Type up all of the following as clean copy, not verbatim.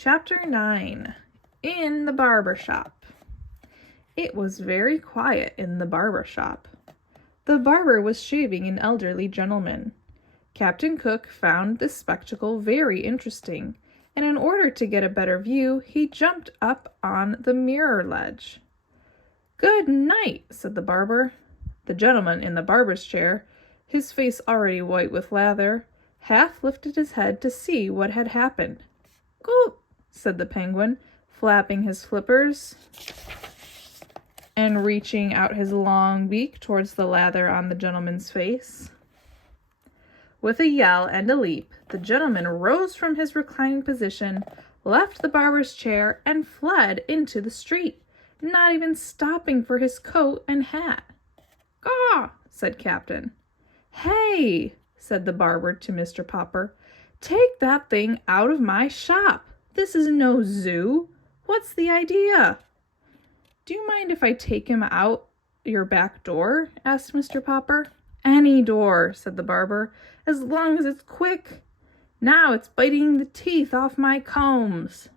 Chapter 9. In the Barber Shop. It was very quiet in the barber shop. The barber was shaving an elderly gentleman. Captain Cook found this spectacle very interesting, and in order to get a better view, he jumped up on the mirror ledge. "Good night," said the barber. The gentleman in the barber's chair, his face already white with lather, half lifted his head to see what had happened. "Good," said the penguin, flapping his flippers and reaching out his long beak towards the lather on the gentleman's face. With a yell and a leap, the gentleman rose from his reclining position, left the barber's chair, and fled into the street, not even stopping for his coat and hat. "Gaw!" said Captain. "Hey!" said the barber to Mr. Popper. "Take that thing out of my shop. This is no zoo. What's the idea?" "Do you mind if I take him out your back door?" asked Mr. Popper. "Any door," said the barber, "as long as it's quick. Now it's biting the teeth off my combs."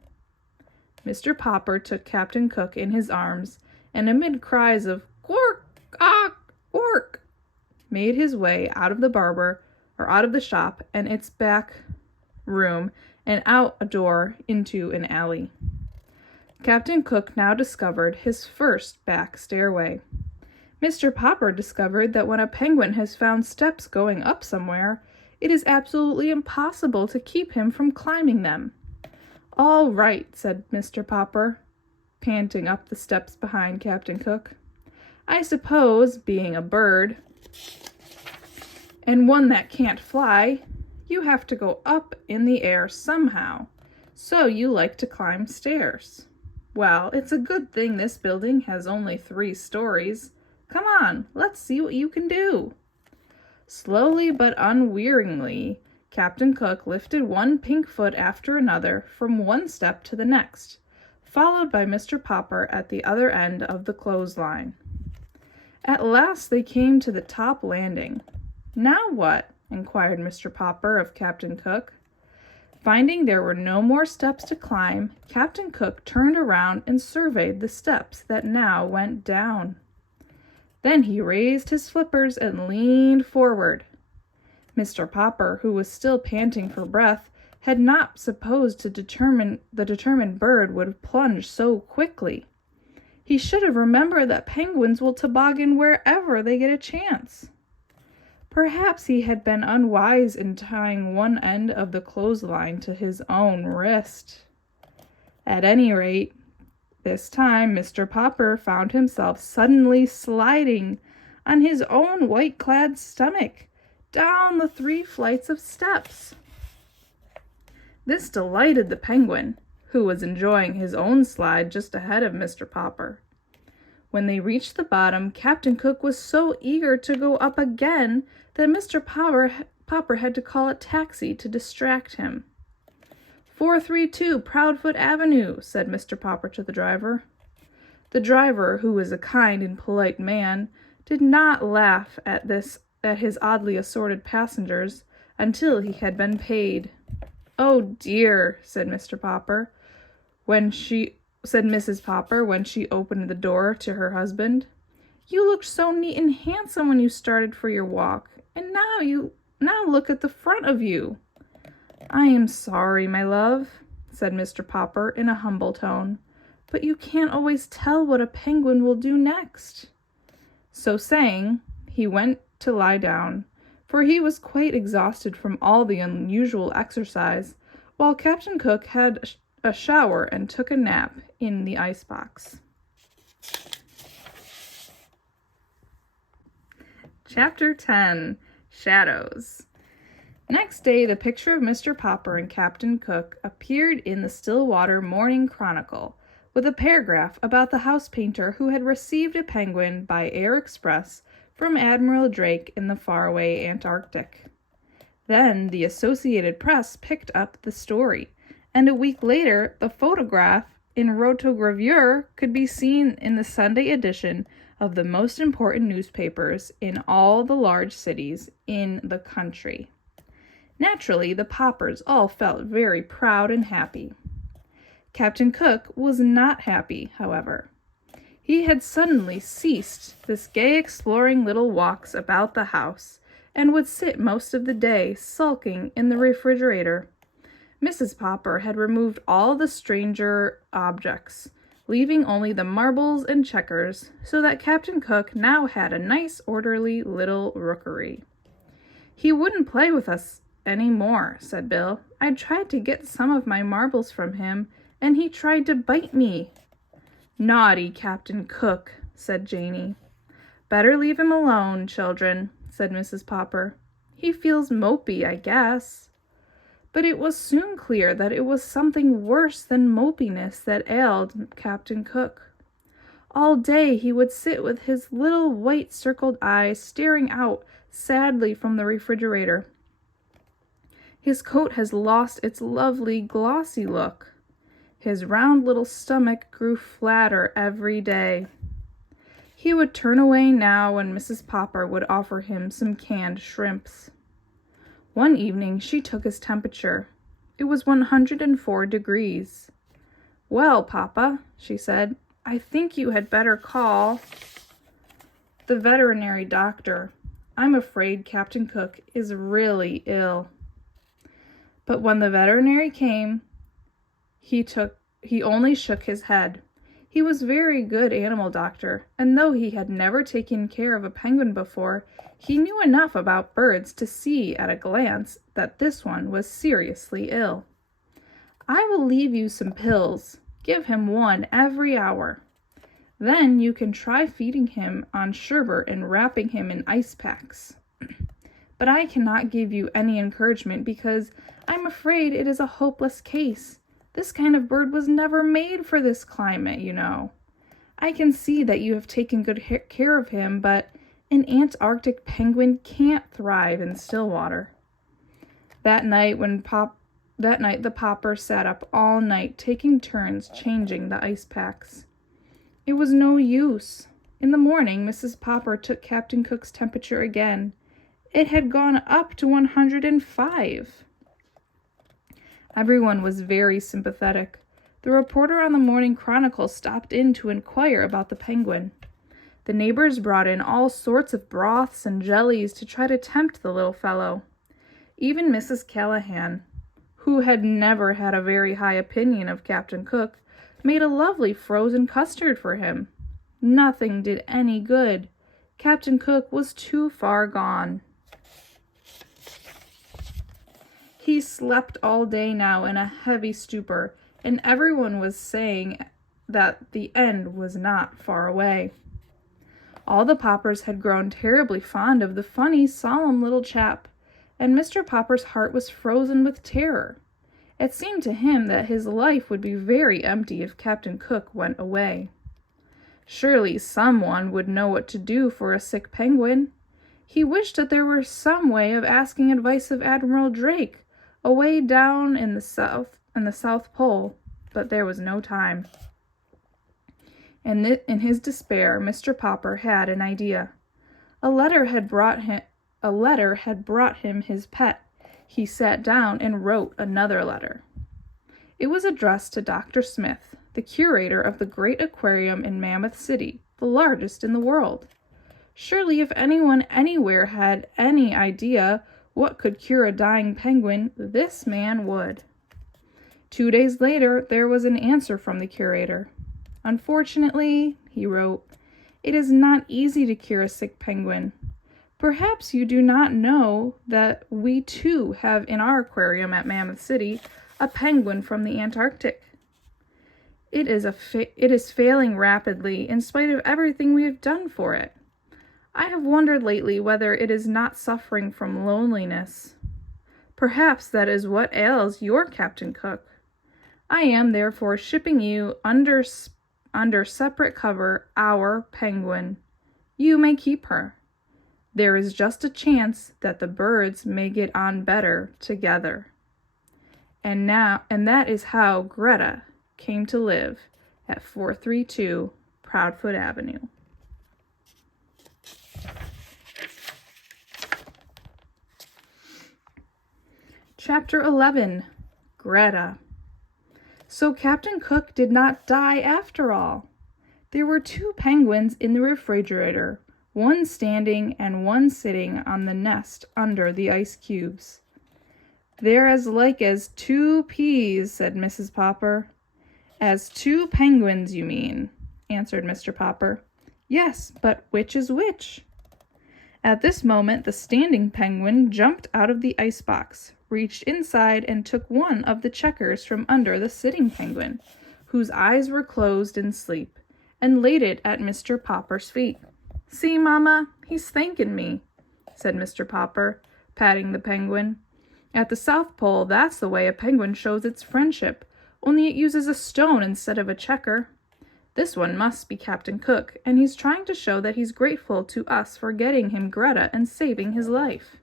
Mr. Popper took Captain Cook in his arms, and amid cries of "Quark! Ah! Quark!" made his way out of the shop and its back room and out a door into an alley. Captain Cook now discovered his first back stairway. Mr. Popper discovered that when a penguin has found steps going up somewhere, it is absolutely impossible to keep him from climbing them. "All right," said Mr. Popper, panting up the steps behind Captain Cook. "I suppose, being a bird, and one that can't fly, you have to go up in the air somehow. So you like to climb stairs. Well, it's a good thing this building has only 3 stories. Come on, let's see what you can do." Slowly but unwearyingly, Captain Cook lifted one pink foot after another from one step to the next, followed by Mr. Popper at the other end of the clothesline. At last they came to the top landing. "Now what?" inquired Mr. Popper of Captain Cook. Finding there were no more steps to climb, Captain Cook turned around and surveyed the steps that now went down. Then he raised his flippers and leaned forward. Mr. Popper, who was still panting for breath, had not supposed the determined bird would plunge so quickly. He should have remembered that penguins will toboggan wherever they get a chance. Perhaps he had been unwise in tying one end of the clothesline to his own wrist. At any rate, this time Mr. Popper found himself suddenly sliding on his own white-clad stomach down the 3 flights of steps. This delighted the penguin, who was enjoying his own slide just ahead of Mr. Popper. When they reached the bottom, Captain Cook was so eager to go up again that Mr. Popper had to call a taxi to distract him. 432 Proudfoot Avenue, said Mr. Popper to the driver. The driver, who was a kind and polite man, did not laugh at his oddly assorted passengers until he had been paid. "Oh dear," said Mr. Popper, said Mrs. Popper when she opened the door to her husband. "You looked so neat and handsome when you started for your walk, and now look at the front of you." "I am sorry, my love," said Mr. Popper in a humble tone, "but you can't always tell what a penguin will do next." So saying, he went to lie down, for he was quite exhausted from all the unusual exercise, while Captain Cook had a shower and took a nap in the icebox. Chapter 10. Shadows. Next day, the picture of Mr. Popper and Captain Cook appeared in the Stillwater Morning Chronicle, with a paragraph about the house painter who had received a penguin by air express from Admiral Drake in the faraway Antarctic. Then the Associated Press picked up the story, and a week later, the photograph in rotogravure could be seen in the Sunday edition of the most important newspapers in all the large cities in the country. Naturally, the Poppers all felt very proud and happy. Captain Cook was not happy, however. He had suddenly ceased this gay exploring little walks about the house and would sit most of the day sulking in the refrigerator. Mrs. Popper had removed all the stranger objects, leaving only the marbles and checkers, so that Captain Cook now had a nice orderly little rookery. "He wouldn't play with us any more," said Bill. "I tried to get some of my marbles from him, and he tried to bite me." "Naughty Captain Cook," said Janey. "Better leave him alone, children," said Mrs. Popper. "He feels mopey, I guess." But it was soon clear that it was something worse than mopiness that ailed Captain Cook. All day he would sit with his little white circled eyes staring out sadly from the refrigerator. His coat has lost its lovely glossy look. His round little stomach grew flatter every day. He would turn away now when Mrs. Popper would offer him some canned shrimps. One evening she took his temperature. It was 104 degrees. "Well, Papa," she said, "I think you had better call the veterinary doctor. I'm afraid Captain Cook is really ill." But when the veterinary came, he only shook his head. He was a very good animal doctor, and though he had never taken care of a penguin before, he knew enough about birds to see at a glance that this one was seriously ill. "I will leave you some pills. Give him one every hour. Then you can try feeding him on sherbet and wrapping him in ice packs. But I cannot give you any encouragement because I'm afraid it is a hopeless case. This kind of bird was never made for this climate, you know. I can see that you have taken good care of him, but an Antarctic penguin can't thrive in still water." That night the Popper sat up all night taking turns changing the ice packs. It was no use. In the morning, Mrs. Popper took Captain Cook's temperature again. It had gone up to 105. Everyone was very sympathetic. The reporter on the Morning Chronicle stopped in to inquire about the penguin. The neighbors brought in all sorts of broths and jellies to try to tempt the little fellow. Even Mrs. Callahan, who had never had a very high opinion of Captain Cook, made a lovely frozen custard for him. Nothing did any good. Captain Cook was too far gone. He slept all day now in a heavy stupor, and everyone was saying that the end was not far away. All the Poppers had grown terribly fond of the funny, solemn little chap, and Mr. Popper's heart was frozen with terror. It seemed to him that his life would be very empty if Captain Cook went away. Surely someone would know what to do for a sick penguin. He wished that there were some way of asking advice of Admiral Drake, away down in the South Pole, but there was no time. And in his despair, Mr. Popper had an idea. A letter had brought him his pet. He sat down and wrote another letter. It was addressed to Dr. Smith, the curator of the great aquarium in Mammoth City, the largest in the world. Surely if anyone anywhere had any idea what could cure a dying penguin, this man would. 2 days later, there was an answer from the curator. "Unfortunately," he wrote, "it is not easy to cure a sick penguin. Perhaps you do not know that we too have in our aquarium at Mammoth City a penguin from the Antarctic. It is failing rapidly in spite of everything we have done for it. I have wondered lately whether it is not suffering from loneliness. Perhaps that is what ails your Captain Cook. I am therefore shipping you under separate cover our penguin. You may keep her. There is just a chance that the birds may get on better together." And that is how Greta came to live at 432 Proudfoot Avenue. Chapter 11. Greta. So Captain Cook did not die after all. There were 2 penguins in the refrigerator, one standing and one sitting on the nest under the ice cubes. "They're as like as 2 peas," said Mrs. Popper. "As 2 penguins, you mean," answered Mr. Popper. "Yes, but which is which?" At this moment, the standing penguin jumped out of the icebox, reached inside, and took one of the checkers from under the sitting penguin, whose eyes were closed in sleep, and laid it at Mr. Popper's feet. "See, Mamma, he's thanking me," said Mr. Popper, patting the penguin. "At the South Pole, that's the way a penguin shows its friendship, only it uses a stone instead of a checker. This one must be Captain Cook, and he's trying to show that he's grateful to us for getting him Greta and saving his life."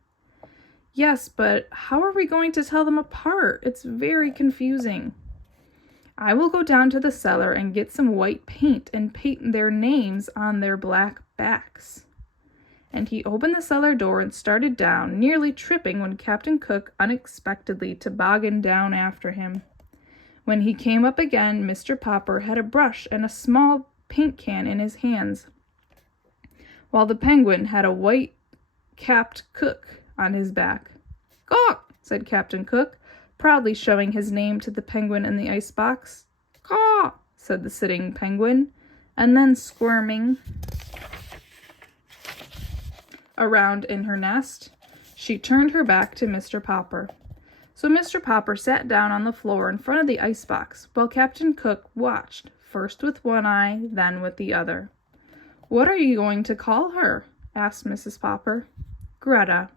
"Yes, but how are we going to tell them apart? It's very confusing." "I will go down to the cellar and get some white paint and paint their names on their black backs." And he opened the cellar door and started down, nearly tripping when Captain Cook unexpectedly tobogganed down after him. When he came up again, Mr. Popper had a brush and a small paint can in his hands, while the penguin had a white-capped Cook on his back. "Gawk!" said Captain Cook, proudly showing his name to the penguin in the icebox. "Caw!" said the sitting penguin, and then squirming around in her nest, she turned her back to Mr. Popper. So Mr. Popper sat down on the floor in front of the icebox, while Captain Cook watched, first with one eye, then with the other. "What are you going to call her?" asked Mrs. Popper. "Greta."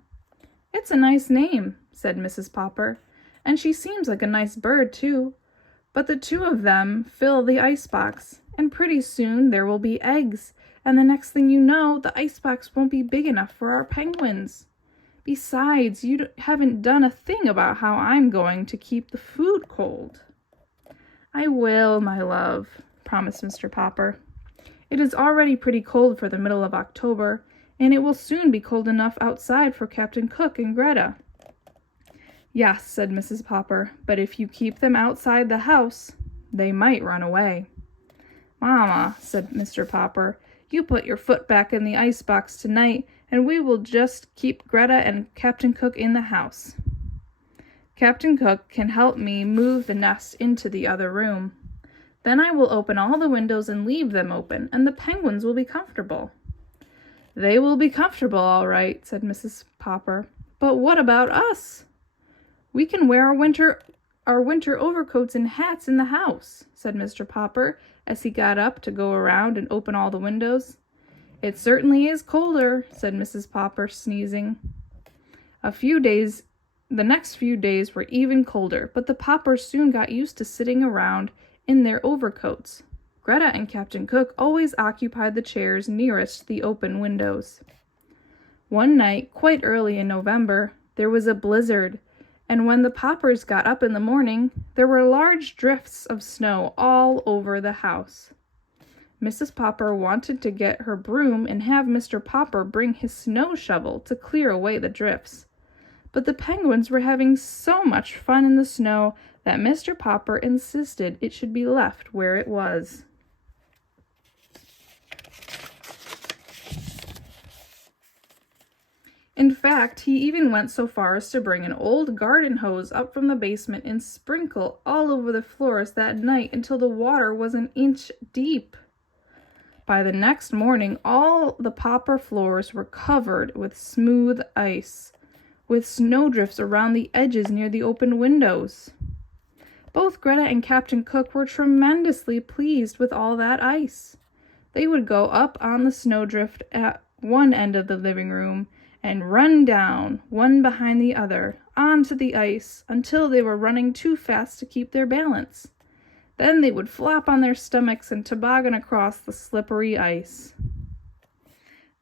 "It's a nice name," said Mrs. Popper, "and she seems like a nice bird, too. But the 2 of them fill the icebox, and pretty soon there will be eggs, and the next thing you know, the icebox won't be big enough for our penguins. Besides, you haven't done a thing about how I'm going to keep the food cold." "I will, my love," promised Mr. Popper. "It is already pretty cold for the middle of October, and it will soon be cold enough outside for Captain Cook and Greta." "Yes," said Mrs. Popper, "but if you keep them outside the house, they might run away." "Mamma," said Mr. Popper, "you put your foot back in the icebox tonight, and we will just keep Greta and Captain Cook in the house. Captain Cook can help me move the nest into the other room. Then I will open all the windows and leave them open, and the penguins will be comfortable." "They will be comfortable, all right," said Mrs. Popper. "But what about us?" "We can wear our winter overcoats and hats in the house," said Mr. Popper, as he got up to go around and open all the windows. "It certainly is colder," said Mrs. Popper, sneezing. The next few days were even colder, but the Poppers soon got used to sitting around in their overcoats. Greta and Captain Cook always occupied the chairs nearest the open windows. One night, quite early in November, there was a blizzard, and when the Poppers got up in the morning, there were large drifts of snow all over the house. Mrs. Popper wanted to get her broom and have Mr. Popper bring his snow shovel to clear away the drifts. But the penguins were having so much fun in the snow that Mr. Popper insisted it should be left where it was. In fact, he even went so far as to bring an old garden hose up from the basement and sprinkle all over the floors that night until the water was an inch deep. By the next morning, all the Popper floors were covered with smooth ice, with snowdrifts around the edges near the open windows. Both Greta and Captain Cook were tremendously pleased with all that ice. They would go up on the snowdrift at one end of the living room and run down, one behind the other, onto the ice until they were running too fast to keep their balance. Then they would flop on their stomachs and toboggan across the slippery ice.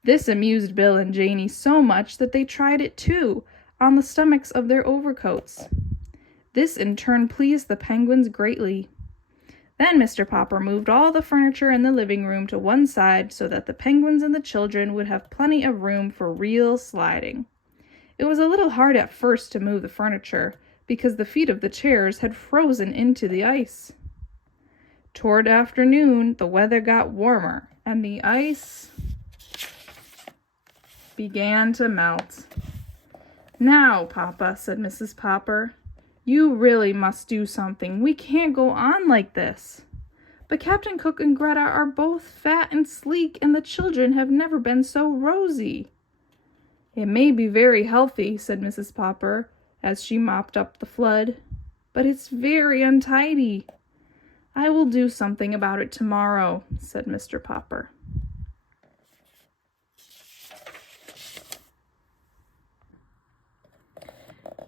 This amused Bill and Janey so much that they tried it too, on the stomachs of their overcoats. This in turn pleased the penguins greatly. Then Mr. Popper moved all the furniture in the living room to one side so that the penguins and the children would have plenty of room for real sliding. It was a little hard at first to move the furniture, because the feet of the chairs had frozen into the ice. Toward afternoon, the weather got warmer, and the ice began to melt. "Now, Papa," said Mrs. Popper, "you really must do something. We can't go on like this. But Captain Cook and Greta are both fat and sleek, and the children have never been so rosy." "It may be very healthy," said Mrs. Popper, as she mopped up the flood, "but it's very untidy." "I will do something about it tomorrow," said Mr. Popper.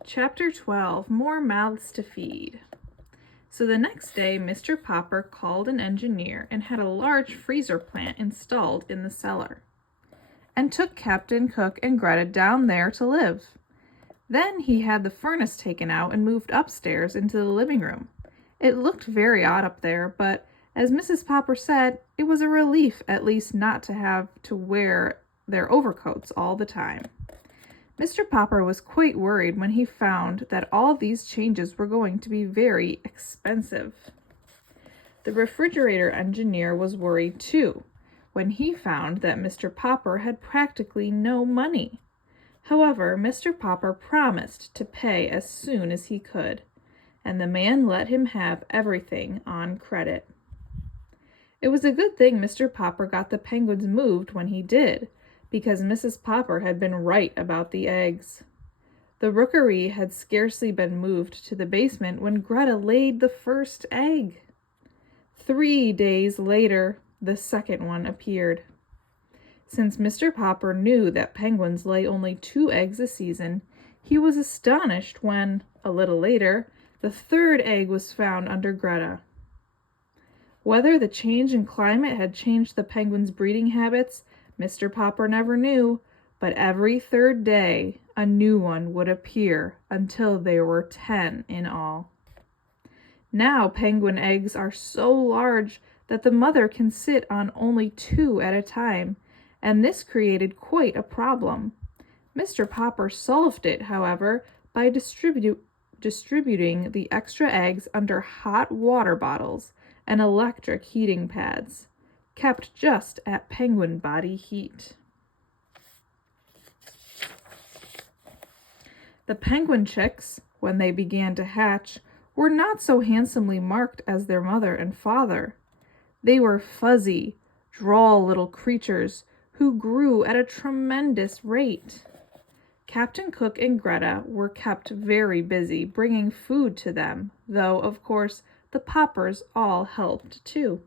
Chapter 12, More Mouths to Feed. So the next day, Mr. Popper called an engineer and had a large freezer plant installed in the cellar, and took Captain Cook and Greta down there to live. Then he had the furnace taken out and moved upstairs into the living room. It looked very odd up there, but as Mrs. Popper said, it was a relief at least not to have to wear their overcoats all the time. Mr. Popper was quite worried when he found that all these changes were going to be very expensive. The refrigerator engineer was worried too, when he found that Mr. Popper had practically no money. However, Mr. Popper promised to pay as soon as he could, and the man let him have everything on credit. It was a good thing Mr. Popper got the penguins moved when he did, because Mrs. Popper had been right about the eggs. The rookery had scarcely been moved to the basement when Greta laid the first egg. 3 days later, the second one appeared. Since Mr. Popper knew that penguins lay only 2 eggs a season, he was astonished when, a little later, the third egg was found under Greta. Whether the change in climate had changed the penguins' breeding habits, Mr. Popper never knew, but every third day a new one would appear until there were 10 in all. Now penguin eggs are so large that the mother can sit on only 2 at a time, and this created quite a problem. Mr. Popper solved it, however, by distributing the extra eggs under hot water bottles and electric heating pads, kept just at penguin body heat. The penguin chicks, when they began to hatch, were not so handsomely marked as their mother and father. They were fuzzy, droll little creatures who grew at a tremendous rate. Captain Cook and Greta were kept very busy bringing food to them, though, of course, the Poppers all helped too.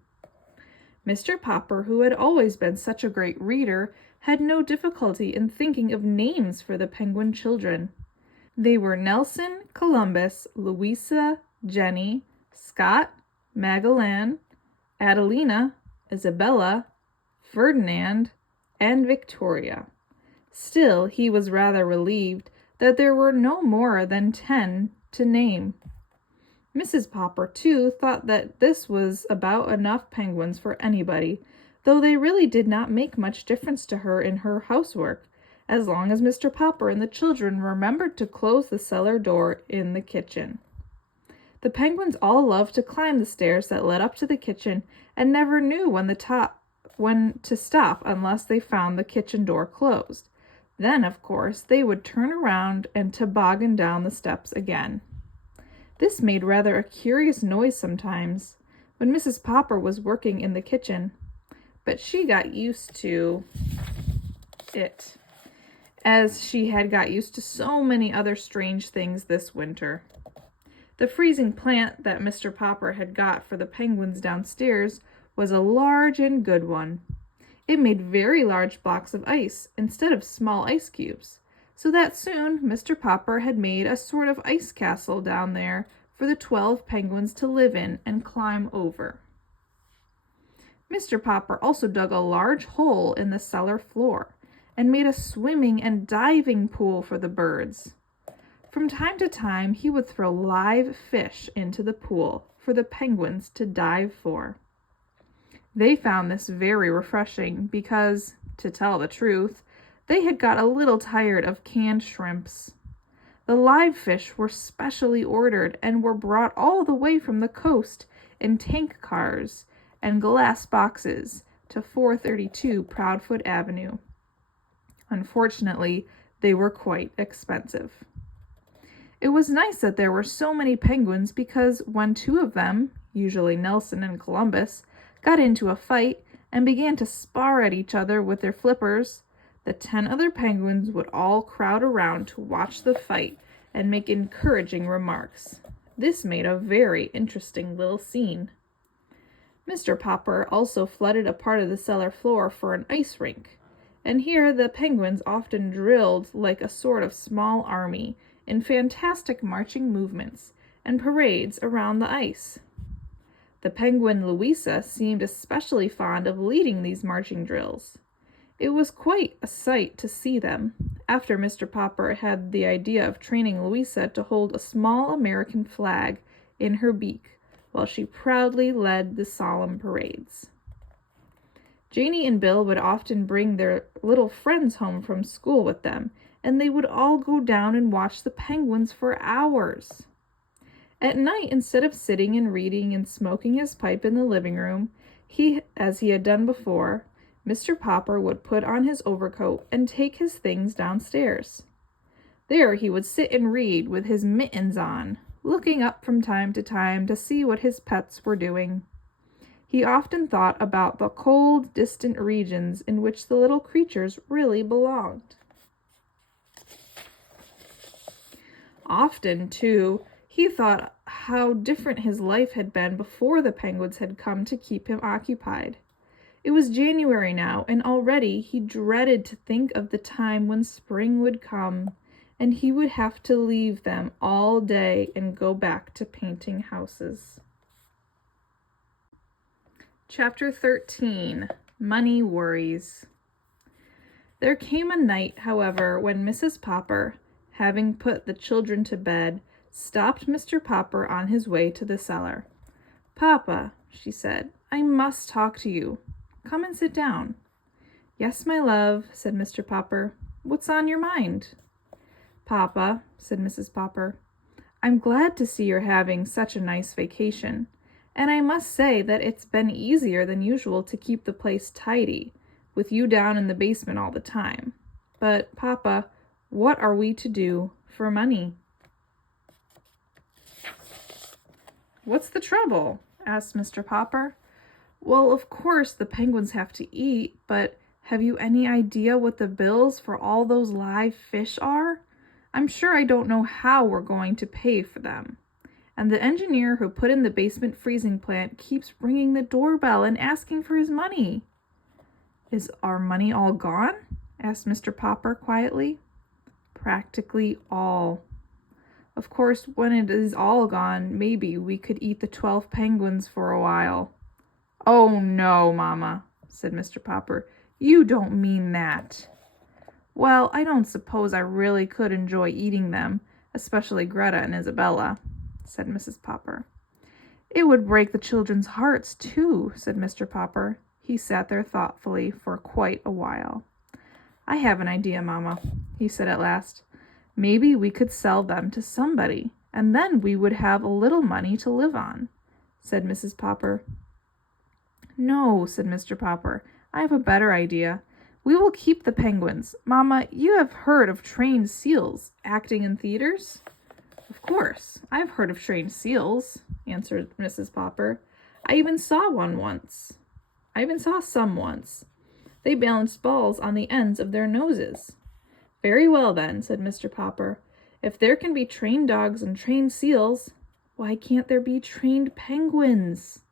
Mr. Popper, who had always been such a great reader, had no difficulty in thinking of names for the penguin children. They were Nelson, Columbus, Louisa, Jenny, Scott, Magellan, Adelina, Isabella, Ferdinand, and Victoria. Still, he was rather relieved that there were no more than 10 to name. Mrs. Popper, too, thought that this was about enough penguins for anybody, though they really did not make much difference to her in her housework, as long as Mr. Popper and the children remembered to close the cellar door in the kitchen. The penguins all loved to climb the stairs that led up to the kitchen and never knew when to stop unless they found the kitchen door closed. Then, of course, they would turn around and toboggan down the steps again. This made rather a curious noise sometimes when Mrs. Popper was working in the kitchen, but she got used to it, as she had got used to so many other strange things this winter. The freezing plant that Mr. Popper had got for the penguins downstairs was a large and good one. It made very large blocks of ice instead of small ice cubes, so that soon Mr. Popper had made a sort of ice castle down there for the 12 penguins to live in and climb over. Mr. Popper also dug a large hole in the cellar floor and made a swimming and diving pool for the birds. From time to time, he would throw live fish into the pool for the penguins to dive for. They found this very refreshing because, to tell the truth, they had got a little tired of canned shrimps. The live fish were specially ordered and were brought all the way from the coast in tank cars and glass boxes to 432 Proudfoot Avenue. Unfortunately, they were quite expensive. It was nice that there were so many penguins because when two of them, usually Nelson and Columbus, got into a fight and began to spar at each other with their flippers, the 10 other penguins would all crowd around to watch the fight and make encouraging remarks. This made a very interesting little scene. Mr. Popper also flooded a part of the cellar floor for an ice rink, and here the penguins often drilled like a sort of small army in fantastic marching movements and parades around the ice. The penguin Louisa seemed especially fond of leading these marching drills. It was quite a sight to see them, after Mr. Popper had the idea of training Louisa to hold a small American flag in her beak while she proudly led the solemn parades. Janie and Bill would often bring their little friends home from school with them, and they would all go down and watch the penguins for hours. At night, instead of sitting and reading and smoking his pipe in the living room, as he had done before, Mr. Popper would put on his overcoat and take his things downstairs. There he would sit and read with his mittens on, looking up from time to time to see what his pets were doing. He often thought about the cold, distant regions in which the little creatures really belonged. Often, too, he thought how different his life had been before the penguins had come to keep him occupied. It was January now, and already he dreaded to think of the time when spring would come, and he would have to leave them all day and go back to painting houses. Chapter 13. Money Worries. There came a night, however, when Mrs. Popper, having put the children to bed, stopped Mr. Popper on his way to the cellar. "Papa," she said, "I must talk to you. Come and sit down." "Yes, my love," said Mr. Popper. "What's on your mind?" "Papa," said Mrs. Popper, "I'm glad to see you're having such a nice vacation, and I must say that it's been easier than usual to keep the place tidy, with you down in the basement all the time. But, Papa, what are we to do for money?" "What's the trouble?" asked Mr. Popper. "Well, of course the penguins have to eat, but have you any idea what the bills for all those live fish are? I'm sure I don't know how we're going to pay for them. And the engineer who put in the basement freezing plant keeps ringing the doorbell and asking for his money." "Is our money all gone?" asked Mr. Popper quietly. "Practically all. Of course, when it is all gone, maybe we could eat the 12 penguins for a while." "Oh, no, Mama," said Mr. Popper. "You don't mean that." "Well, I don't suppose I really could enjoy eating them, especially Greta and Isabella," said Mrs. Popper. "It would break the children's hearts, too," said Mr. Popper. He sat there thoughtfully for quite a while. "I have an idea, Mama," he said at last. "Maybe we could sell them to somebody, and then we would have a little money to live on," said Mrs. Popper. "No," said Mr. Popper. "I have a better idea. We will keep the penguins. Mama, you have heard of trained seals acting in theaters?" "Of course, I've heard of trained seals," answered Mrs. Popper. I even saw some once. They balanced balls on the ends of their noses." "Very well, then," said Mr. Popper. "If there can be trained dogs and trained seals, why can't there be trained penguins?"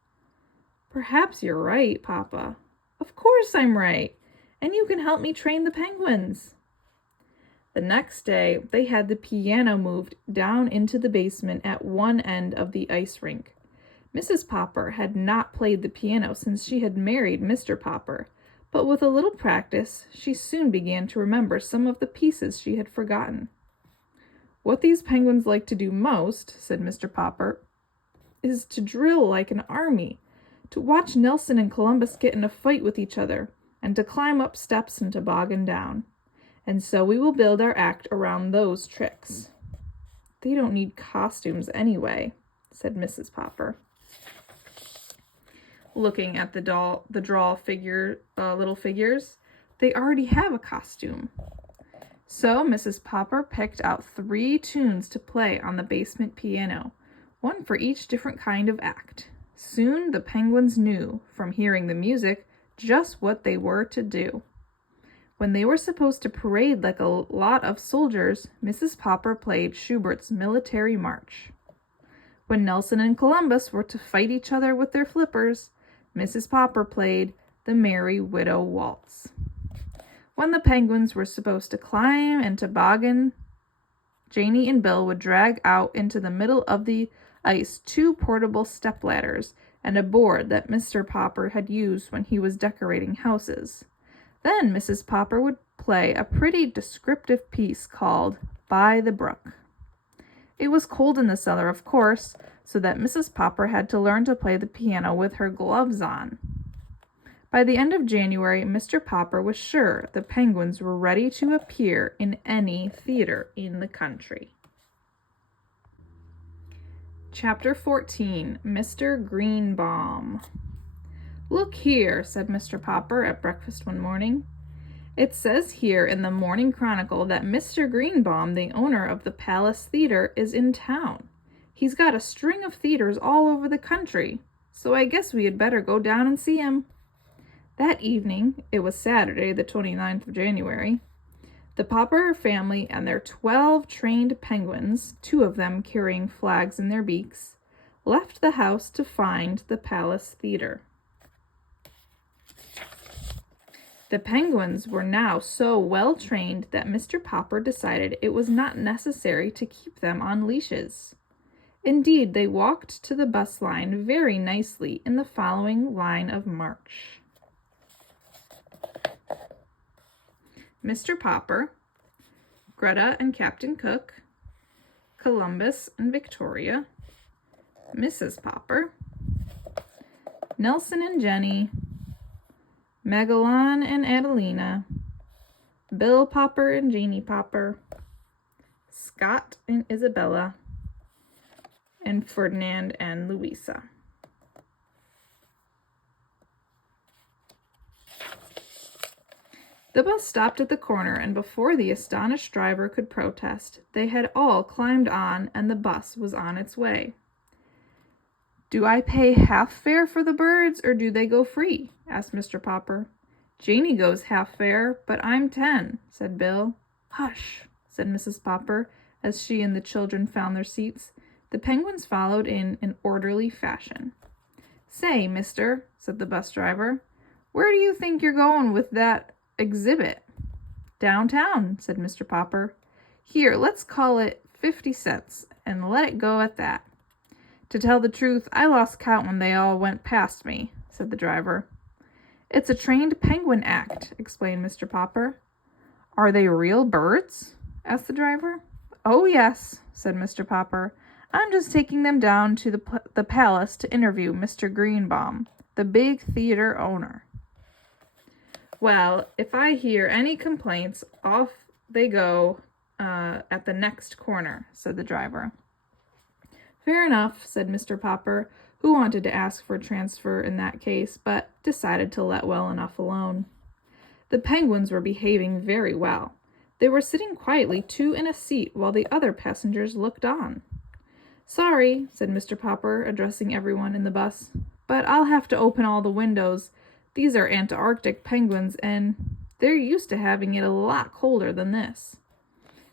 "Perhaps you're right, Papa." "Of course I'm right, and you can help me train the penguins." The next day, they had the piano moved down into the basement at one end of the ice rink. Mrs. Popper had not played the piano since she had married Mr. Popper, but with a little practice, she soon began to remember some of the pieces she had forgotten. "What these penguins like to do most," said Mr. Popper, "is to drill like an army, to watch Nelson and Columbus get in a fight with each other, and to climb up steps and toboggan down. And so we will build our act around those tricks." They don't need costumes anyway, said Mrs. Popper, looking at the little figures. They already have a costume. So Mrs. Popper picked out 3 tunes to play on the basement piano, one for each different kind of act. Soon the penguins knew, from hearing the music, just what they were to do. When they were supposed to parade like a lot of soldiers, Mrs. Popper played Schubert's Military March. When Nelson and Columbus were to fight each other with their flippers, Mrs. Popper played the Merry Widow Waltz. When the penguins were supposed to climb and toboggan, Janie and Bill would drag out into the middle of the ice 2 portable stepladders and a board that Mr. Popper had used when he was decorating houses. Then Mrs. Popper would play a pretty descriptive piece called By the Brook. It was cold in the cellar, of course, so that Mrs. Popper had to learn to play the piano with her gloves on. By the end of January, Mr. Popper was sure the penguins were ready to appear in any theater in the country. Chapter 14, Mr. Greenbaum. "Look here," said Mr. Popper at breakfast one morning. "It says here in the Morning Chronicle that Mr. Greenbaum, the owner of the Palace Theater, is in town. He's got a string of theaters all over the country, so I guess we had better go down and see him." That evening, it was Saturday, the 29th of January, the Popper family and their 12 trained penguins, 2 of them carrying flags in their beaks, left the house to find the Palace Theater. The penguins were now so well trained that Mr. Popper decided it was not necessary to keep them on leashes. Indeed, they walked to the bus line very nicely in the following line of march: Mr. Popper, Greta and Captain Cook, Columbus and Victoria, Mrs. Popper, Nelson and Jenny, Magellan and Adelina, Bill Popper and Janie Popper, Scott and Isabella, and Ferdinand and Louisa. The bus stopped at the corner, and before the astonished driver could protest, they had all climbed on, and the bus was on its way. "Do I pay half fare for the birds, or do they go free?" asked Mr. Popper. "Janie goes half fare, but I'm 10, said Bill. "Hush," said Mrs. Popper, as she and the children found their seats. The penguins followed in an orderly fashion. "Say, mister," said the bus driver, "where do you think you're going with that exhibit?" "Downtown," said Mr. Popper. "Here, let's call it 50 cents, and let it go at that." "To tell the truth, I lost count when they all went past me," said the driver. "It's a trained penguin act," explained Mr. Popper. "Are they real birds?" asked the driver. "Oh, yes," said Mr. Popper. "I'm just taking them down to the palace to interview Mr. Greenbaum, the big theater owner." "Well, if I hear any complaints, off they go at the next corner," said the driver. "Fair enough," said Mr. Popper, who wanted to ask for a transfer in that case, but decided to let well enough alone. The penguins were behaving very well. They were sitting quietly 2 in a seat while the other passengers looked on. "Sorry," said Mr. Popper, addressing everyone in the bus, "but I'll have to open all the windows. These are Antarctic penguins, and they're used to having it a lot colder than this."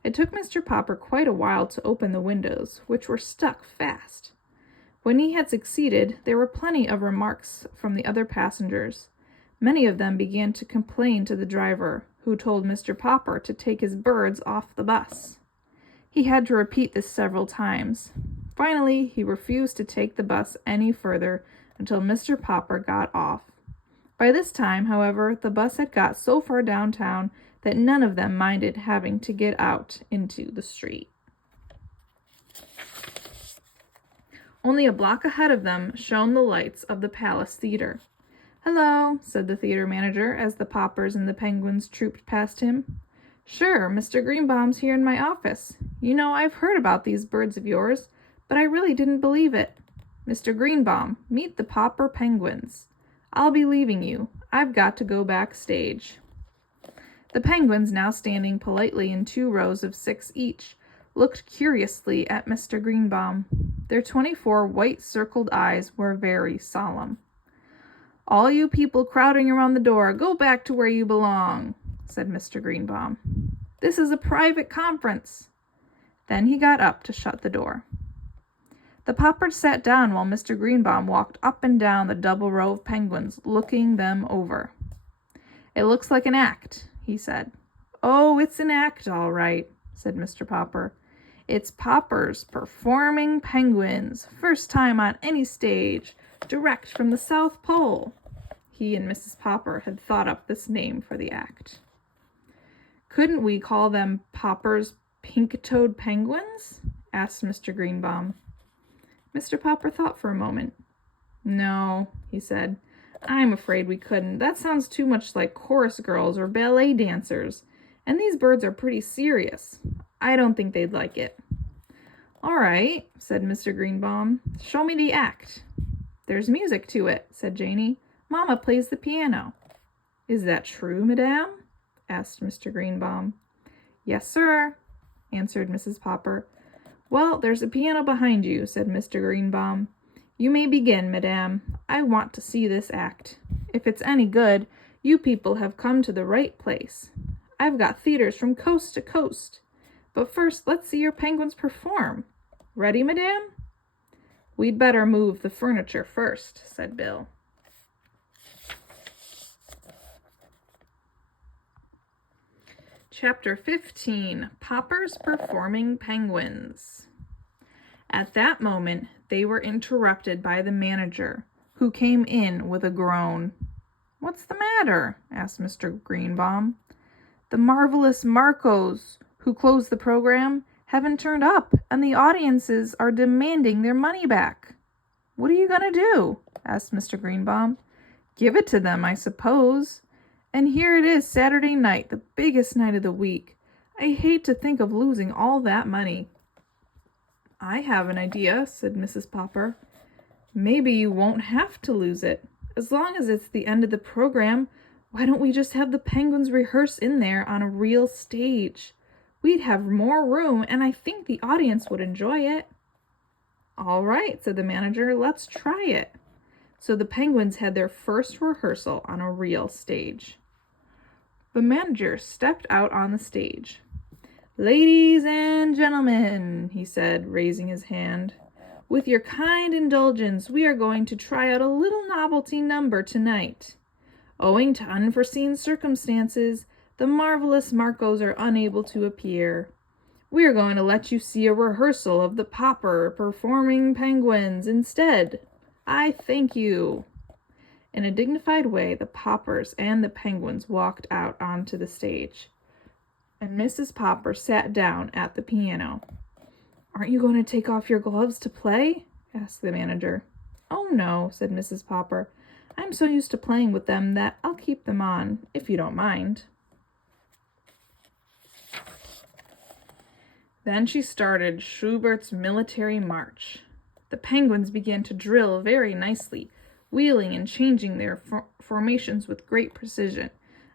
It took Mr. Popper quite a while to open the windows, which were stuck fast. When he had succeeded, there were plenty of remarks from the other passengers. Many of them began to complain to the driver, who told Mr. Popper to take his birds off the bus. He had to repeat this several times. Finally, he refused to take the bus any further until Mr. Popper got off. By this time, however, the bus had got so far downtown that none of them minded having to get out into the street. Only a block ahead of them shone the lights of the Palace Theater. "Hello," said the theater manager as the Poppers and the penguins trooped past him. Sure, Mr. Greenbaum's here in my office. You know, I've heard about these birds of yours, but I really didn't believe it. Mr. Greenbaum, meet the Popper Penguins. I'll be leaving you. I've got to go backstage." The penguins, now standing politely in 2 rows of 6 each, looked curiously at Mr. Greenbaum. Their 24 white circled eyes were very solemn. "All you people crowding around the door, go back to where you belong," said Mr. Greenbaum. "This is a private conference." Then he got up to shut the door. The Poppers sat down while Mr. Greenbaum walked up and down the double row of penguins, looking them over. "It looks like an act," he said. "Oh, it's an act, all right," said Mr. Popper. "It's Popper's Performing Penguins, first time on any stage, direct from the South Pole." He and Mrs. Popper had thought up this name for the act. "Couldn't we call them Popper's Pink-Toed Penguins?" asked Mr. Greenbaum. Mr. Popper thought for a moment. "No," he said, "I'm afraid we couldn't. That sounds too much like chorus girls or ballet dancers, and these birds are pretty serious. I don't think they'd like it." "All right," said Mr. Greenbaum. "Show me the act." "There's music to it," said Janey. "Mama plays the piano." "Is that true, Madame?" asked Mr. Greenbaum. "Yes, sir," answered Mrs. Popper. "Well, there's a piano behind you," said Mr. Greenbaum. "You may begin, Madame. I want to see this act. If it's any good, you people have come to the right place. I've got theaters from coast to coast. But first, let's see your penguins perform. Ready, Madame?" "We'd better move the furniture first," said Bill. Chapter 15, Popper's Performing Penguins. At that moment, they were interrupted by the manager, who came in with a groan. "What's the matter?" asked Mr. Greenbaum. "The marvelous Marcos, who closed the program, haven't turned up, and the audiences are demanding their money back." "What are you going to do?" asked Mr. Greenbaum. "Give it to them, I suppose. And here it is Saturday night, the biggest night of the week. I hate to think of losing all that money." "I have an idea," said Mrs. Popper. "Maybe you won't have to lose it. As long as it's the end of the program, why don't we just have the penguins rehearse in there on a real stage? We'd have more room, and I think the audience would enjoy it." "All right," said the manager, "let's try it." So the penguins had their first rehearsal on a real stage. The manager stepped out on the stage. "Ladies and gentlemen," he said, raising his hand, "with your kind indulgence, we are going to try out a little novelty number tonight. Owing to unforeseen circumstances, the marvelous Marcos are unable to appear. We are going to let you see a rehearsal of the Popper Performing Penguins instead. I thank you." In a dignified way, the Poppers and the penguins walked out onto the stage, and Mrs. Popper sat down at the piano. "Aren't you going to take off your gloves to play?" asked the manager. "Oh, no," said Mrs. Popper. "I'm so used to playing with them that I'll keep them on, if you don't mind." Then she started Schubert's Military March. The penguins began to drill very nicely, wheeling and changing their formations with great precision,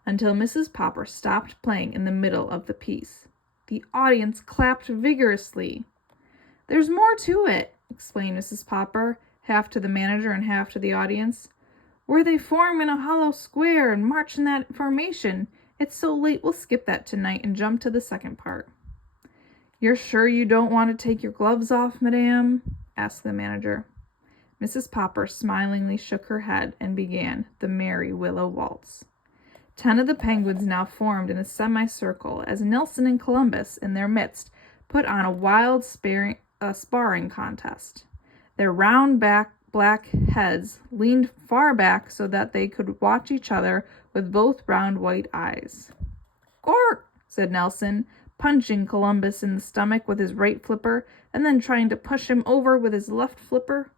until Mrs. Popper stopped playing in the middle of the piece. The audience clapped vigorously. "There's more to it," explained Mrs. Popper, half to the manager and half to the audience. "Where they form in a hollow square and march in that formation. It's so late we'll skip that tonight and jump to the second part." "You're sure you don't want to take your gloves off, Madame?" asked the manager. Mrs. Popper smilingly shook her head and began the Merry Willow Waltz. 10 of the penguins now formed in a semicircle as Nelson and Columbus, in their midst, put on a wild sparring contest. Their round black heads leaned far back so that they could watch each other with both round white eyes. "Gork!" said Nelson, punching Columbus in the stomach with his right flipper and then trying to push him over with his left flipper.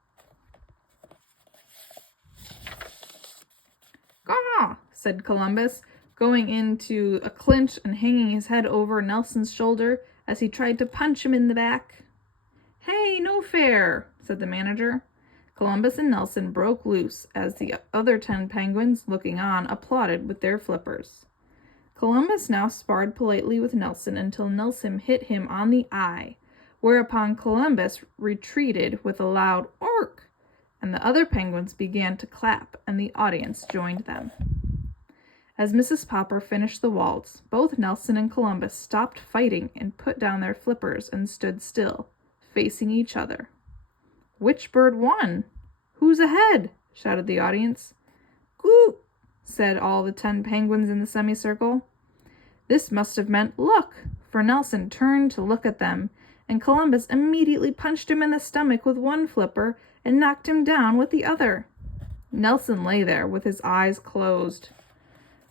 "Gaw!" said Columbus, going into a clinch and hanging his head over Nelson's shoulder as he tried to punch him in the back. "Hey, no fair," said the manager. Columbus and Nelson broke loose as the other 10 penguins, looking on, applauded with their flippers. Columbus now sparred politely with Nelson until Nelson hit him on the eye, whereupon Columbus retreated with a loud "ork," and the other penguins began to clap, and the audience joined them. As Mrs. Popper finished the waltz, both Nelson and Columbus stopped fighting and put down their flippers and stood still, facing each other. "Which bird won? Who's ahead?" shouted the audience. "Goop," said all the 10 penguins in the semicircle. This must have meant "look," for Nelson turned to look at them, and Columbus immediately punched him in the stomach with one flipper and knocked him down with the other. Nelson lay there with his eyes closed.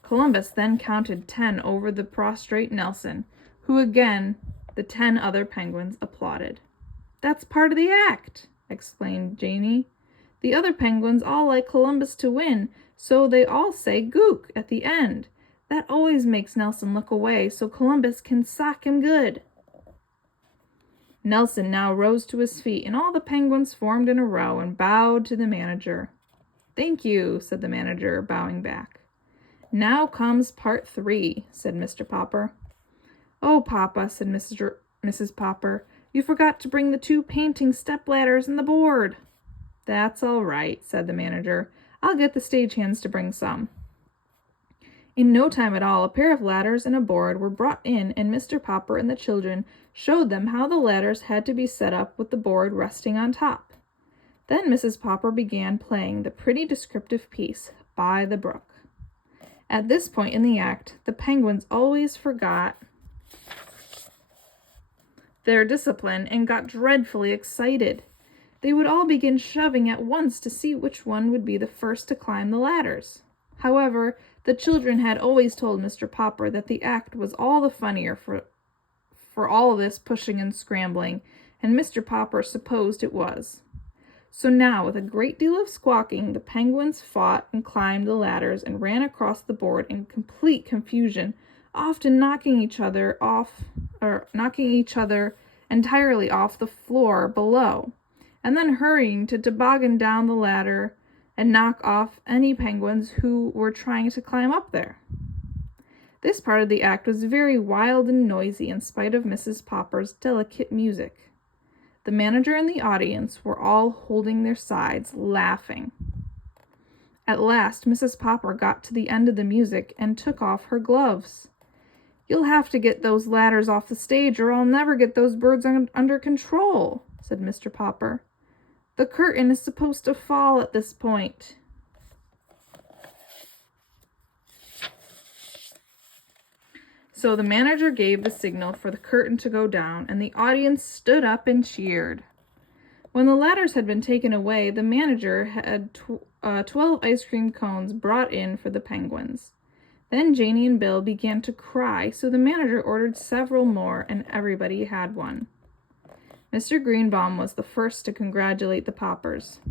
Columbus then counted 10 over the prostrate Nelson, who again the 10 other penguins applauded. "That's part of the act," explained Janie. "The other penguins all like Columbus to win, so they all say 'gook' at the end. That always makes Nelson look away so Columbus can sock him good." Nelson now rose to his feet, and all the penguins formed in a row and bowed to the manager. "Thank you," said the manager, bowing back. "Now comes part 3, said Mr. Popper. "Oh, Papa," said Mrs. Popper, "you forgot to bring the 2 painting stepladders and the board." "That's all right," said the manager. "I'll get the stagehands to bring some." In no time at all, a pair of ladders and a board were brought in, and Mr. Popper and the children showed them how the ladders had to be set up with the board resting on top. Then Mrs. Popper began playing the pretty descriptive piece, "By the Brook." At this point in the act, the penguins always forgot their discipline and got dreadfully excited. They would all begin shoving at once to see which one would be the first to climb the ladders. However, the children had always told Mr. Popper that the act was all the funnier for all this pushing and scrambling, and Mr. Popper supposed it was. So now, with a great deal of squawking, the penguins fought and climbed the ladders and ran across the board in complete confusion, often knocking each other entirely off the floor below, and then hurrying to toboggan down the ladder and knock off any penguins who were trying to climb up there. This part of the act was very wild and noisy in spite of Mrs. Popper's delicate music. The manager and the audience were all holding their sides, laughing. At last, Mrs. Popper got to the end of the music and took off her gloves. "You'll have to get those ladders off the stage, or I'll never get those birds under control," said Mr. Popper. "The curtain is supposed to fall at this point." So the manager gave the signal for the curtain to go down, and the audience stood up and cheered. When the ladders had been taken away, the manager had 12 ice cream cones brought in for the penguins. Then Janie and Bill began to cry, so the manager ordered several more, and everybody had one. Mr. Greenbaum was the first to congratulate the Poppers.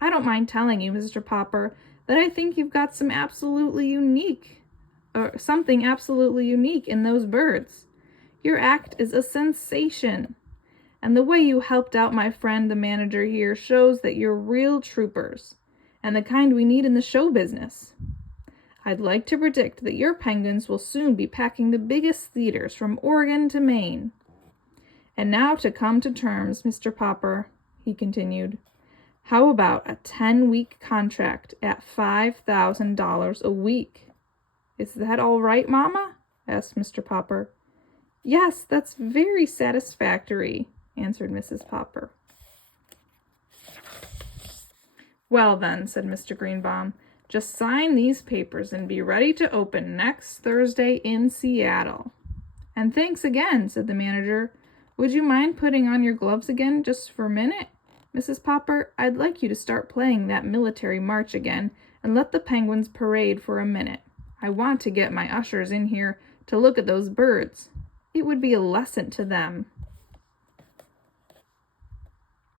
"I don't mind telling you, Mr. Popper, that I think you've got something absolutely unique in those birds. Your act is a sensation. And the way you helped out my friend, the manager here, shows that you're real troopers, and the kind we need in the show business. I'd like to predict that your penguins will soon be packing the biggest theaters from Oregon to Maine. And now to come to terms, Mr. Popper," he continued. "How about a 10-week contract at $5,000 a week?" "Is that all right, Mama?" asked Mr. Popper. "Yes, that's very satisfactory," answered Mrs. Popper. "Well then," said Mr. Greenbaum, "just sign these papers and be ready to open next Thursday in Seattle." "And thanks again," said the manager. "Would you mind putting on your gloves again just for a minute? Mrs. Popper, I'd like you to start playing that military march again and let the penguins parade for a minute. I want to get my ushers in here to look at those birds. It would be a lesson to them."